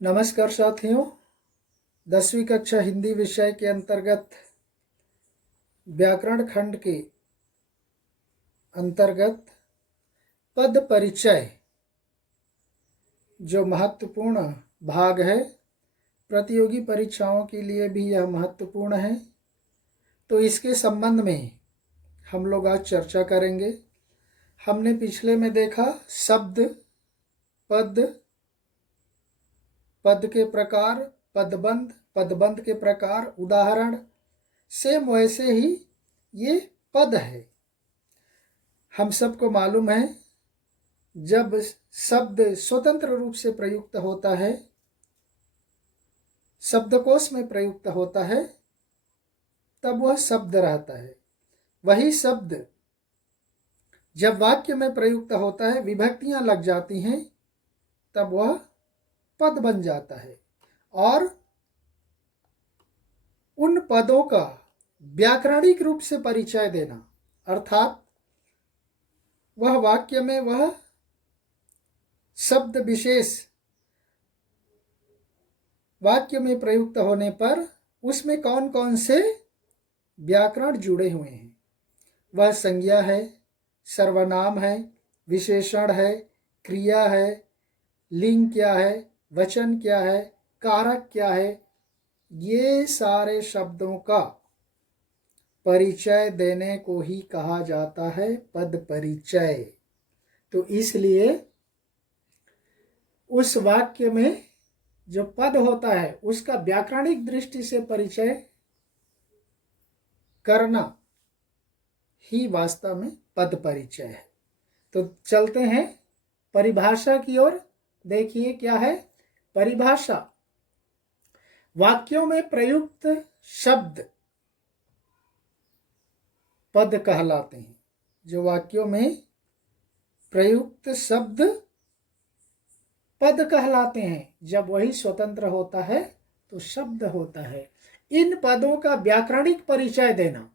नमस्कार साथियों। 10वीं कक्षा हिंदी विषय के अंतर्गत व्याकरण खंड के अंतर्गत पद परिचय जो महत्वपूर्ण भाग है, प्रतियोगी परीक्षाओं के लिए भी यह महत्वपूर्ण है। तो इसके संबंध में हम लोग आज चर्चा करेंगे। हमने पिछले में देखा शब्द, पद, पद के प्रकार, पदबंध, पदबंध के प्रकार, उदाहरण। सेम वैसे ही ये पद है। हम सबको मालूम है, जब शब्द स्वतंत्र रूप से प्रयुक्त होता है, शब्दकोश में प्रयुक्त होता है, तब वह शब्द रहता है। वही शब्द जब वाक्य में प्रयुक्त होता है, विभक्तियां लग जाती हैं, तब वह पद बन जाता है। और उन पदों का व्याकरणिक रूप से परिचय देना, अर्थात वह वाक्य में वह शब्द विशेष वाक्य में प्रयुक्त होने पर उसमें कौन कौन से व्याकरण जुड़े हुए हैं। वह संज्ञा है, सर्वनाम है, विशेषण है, क्रिया है, लिंग क्या है, वचन क्या है, कारक क्या है, ये सारे शब्दों का परिचय देने को ही कहा जाता है पद परिचय। तो इसलिए उस वाक्य में जो पद होता है उसका व्याकरणिक दृष्टि से परिचय करना ही वास्तव में पद परिचय है। तो चलते हैं परिभाषा की ओर। देखिए क्या है परिभाषा। वाक्यों में प्रयुक्त शब्द पद कहलाते हैं। जो वाक्यों में प्रयुक्त शब्द पद कहलाते हैं। जब वही स्वतंत्र होता है तो शब्द होता है। इन पदों का व्याकरणिक परिचय देना,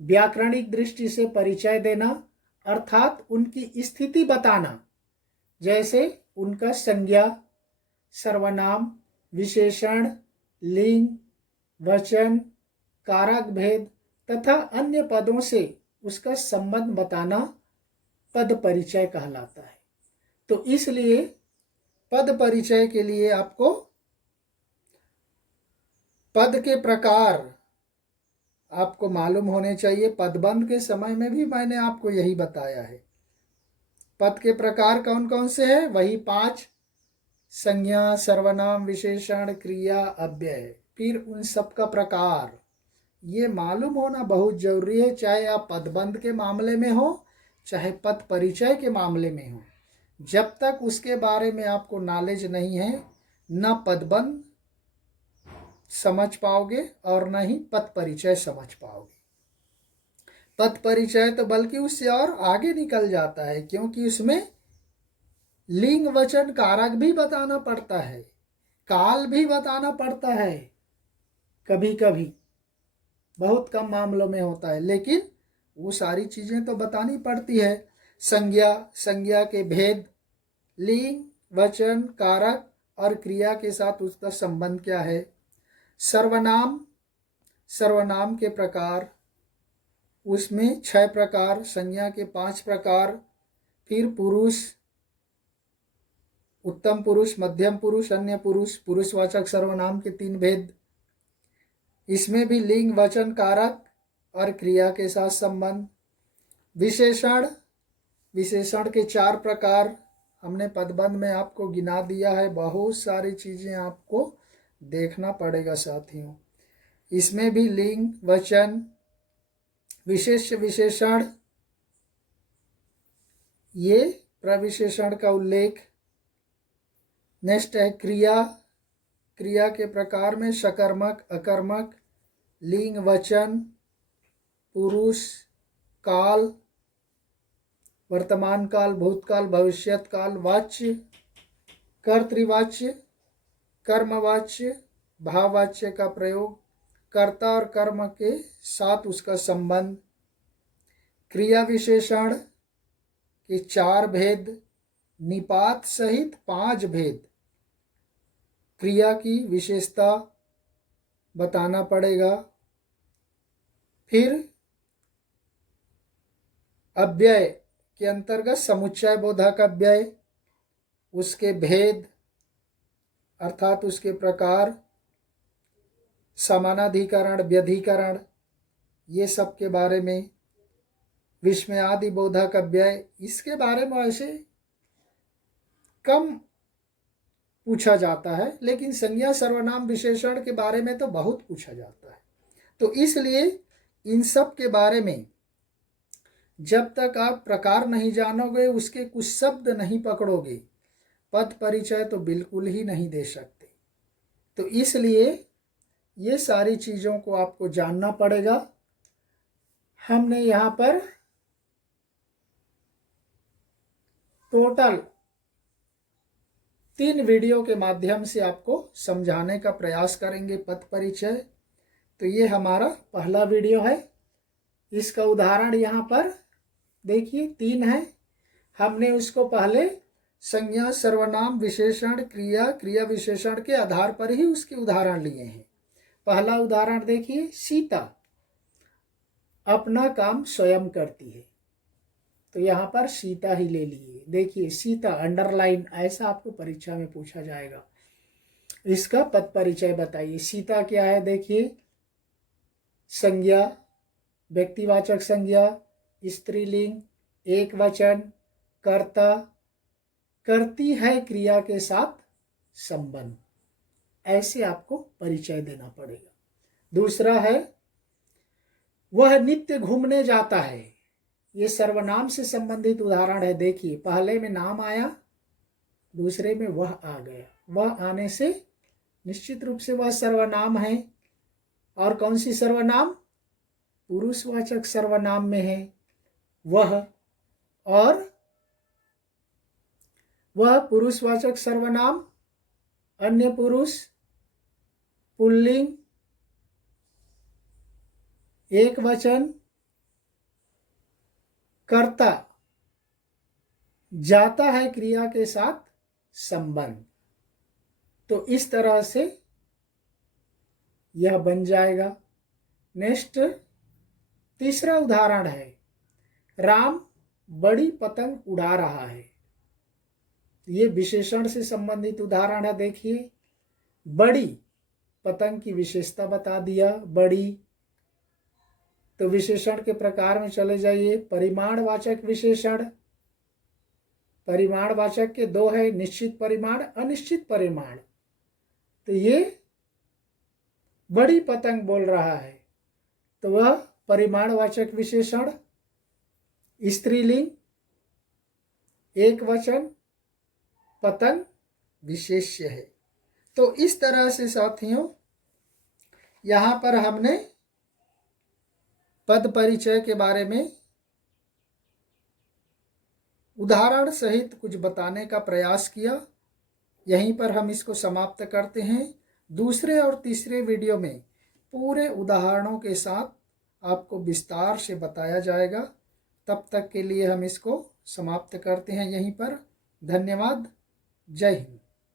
व्याकरणिक दृष्टि से परिचय देना, अर्थात उनकी स्थिति बताना। जैसे उनका संज्ञा, सर्वनाम, विशेषण, लिंग, वचन, कारक भेद तथा अन्य पदों से उसका संबंध बताना पद परिचय कहलाता है। तो इसलिए पद परिचय के लिए आपको पद के प्रकार आपको मालूम होने चाहिए। पदबंध के समय में भी मैंने आपको यही बताया है। पद के प्रकार कौन कौन से हैं? वही 5: संज्ञा, सर्वनाम, विशेषण, क्रिया, अव्यय। फिर उन सब का प्रकार ये मालूम होना बहुत जरूरी है, चाहे आप पदबंध के मामले में हो चाहे पद परिचय के मामले में हो। जब तक उसके बारे में आपको नॉलेज नहीं है, न पदबंध समझ पाओगे और न ही पद परिचय समझ पाओगे। पद परिचय तो बल्कि उससे और आगे निकल जाता है, क्योंकि उसमें लिंग, वचन, कारक भी बताना पड़ता है, काल भी बताना पड़ता है। कभी कभी बहुत कम मामलों में होता है, लेकिन वो सारी चीजें तो बतानी पड़ती है। संज्ञा, संज्ञा के भेद, लिंग, वचन, कारक और क्रिया के साथ उसका संबंध क्या है। सर्वनाम, सर्वनाम के प्रकार, उसमें 6 प्रकार, संज्ञा के 5 प्रकार। फिर पुरुष, उत्तम पुरुष, मध्यम पुरुष, अन्य पुरुष, पुरुषवाचक सर्वनाम के 3 भेद। इसमें भी लिंग, वचन, कारक और क्रिया के साथ संबंध। विशेषण, विशेषण के 4 प्रकार हमने पदबंध में आपको गिना दिया है। बहुत सारी चीजें आपको देखना पड़ेगा साथियों। इसमें भी लिंग, वचन, विशेष विशेषण, ये प्रविशेषण का उल्लेख। नेक्स्ट है क्रिया, क्रिया के प्रकार में सकर्मक, अकर्मक, लिंग, वचन, पुरुष, काल, वर्तमान काल, भूतकाल, भविष्यत काल, वाच्य, कर्तृवाच्य, कर्मवाच्य, भाववाच्य का प्रयोग, कर्ता और कर्म के साथ उसका संबंध। क्रिया विशेषण के 4 भेद, निपात सहित 5 भेद। क्रिया की विशेषता बताना पड़ेगा। फिर अव्यय के अंतर्गत समुच्चय बोधक अव्यय, उसके भेद अर्थात उसके प्रकार, समानाधिकरण, व्यधिकरण, ये सब के बारे में। विस्मयादि बोधक अव्यय, इसके बारे में ऐसे कम पूछा जाता है, लेकिन संज्ञा सर्वनाम विशेषण के बारे में तो बहुत पूछा जाता है। तो इसलिए इन सब के बारे में जब तक आप प्रकार नहीं जानोगे, उसके कुछ शब्द नहीं पकड़ोगे, पद परिचय तो बिल्कुल ही नहीं दे सकते। तो इसलिए ये सारी चीज़ों को आपको जानना पड़ेगा। हमने यहाँ पर टोटल 3 वीडियो के माध्यम से आपको समझाने का प्रयास करेंगे पद परिचय। तो ये हमारा पहला वीडियो है। इसका उदाहरण यहाँ पर देखिए 3 है। हमने उसको पहले संज्ञा सर्वनाम विशेषण क्रिया क्रिया विशेषण के आधार पर ही उसके उदाहरण लिए हैं। पहला उदाहरण देखिए, सीता अपना काम स्वयं करती है। तो यहाँ पर सीता ही ले लिए। देखिए सीता अंडरलाइन, ऐसा आपको परीक्षा में पूछा जाएगा। इसका पद परिचय बताइए। सीता क्या है? देखिए संज्ञा, व्यक्तिवाचक संज्ञा, स्त्रीलिंग, एक वचन, कर्ता, करती है क्रिया के साथ संबंध, ऐसे आपको परिचय देना पड़ेगा। दूसरा है वह नित्य घूमने जाता है। ये सर्वनाम से संबंधित उदाहरण है। देखिए पहले में नाम आया, दूसरे में वह आ गया। वह आने से निश्चित रूप से वह सर्वनाम है। और कौन सी सर्वनाम? पुरुषवाचक सर्वनाम में है वह। और वह पुरुषवाचक सर्वनाम, अन्य पुरुष, पुल्लिंग, एक वचन, कर्ता, जाता है क्रिया के साथ संबंध। तो इस तरह से यह बन जाएगा। नेक्स्ट तीसरा उदाहरण है, राम बड़ी पतंग उड़ा रहा है। ये विशेषण से संबंधित उदाहरण है। देखिए बड़ी, पतंग की विशेषता बता दिया, बड़ी। तो विशेषण के प्रकार में चले जाइए। परिमाणवाचक विशेषण, परिमाणवाचक के 2 है, निश्चित परिमाण, अनिश्चित परिमाण। तो ये बड़ी पतंग बोल रहा है, तो वह परिमाणवाचक विशेषण। स्त्रीलिंग, एक वचन, पतंग विशेष्य है। तो इस तरह से साथियों यहाँ पर हमने पद परिचय के बारे में उदाहरण सहित कुछ बताने का प्रयास किया। यहीं पर हम इसको समाप्त करते हैं। दूसरे और तीसरे वीडियो में पूरे उदाहरणों के साथ आपको विस्तार से बताया जाएगा। तब तक के लिए हम इसको समाप्त करते हैं यहीं पर। धन्यवाद। जय हिंद।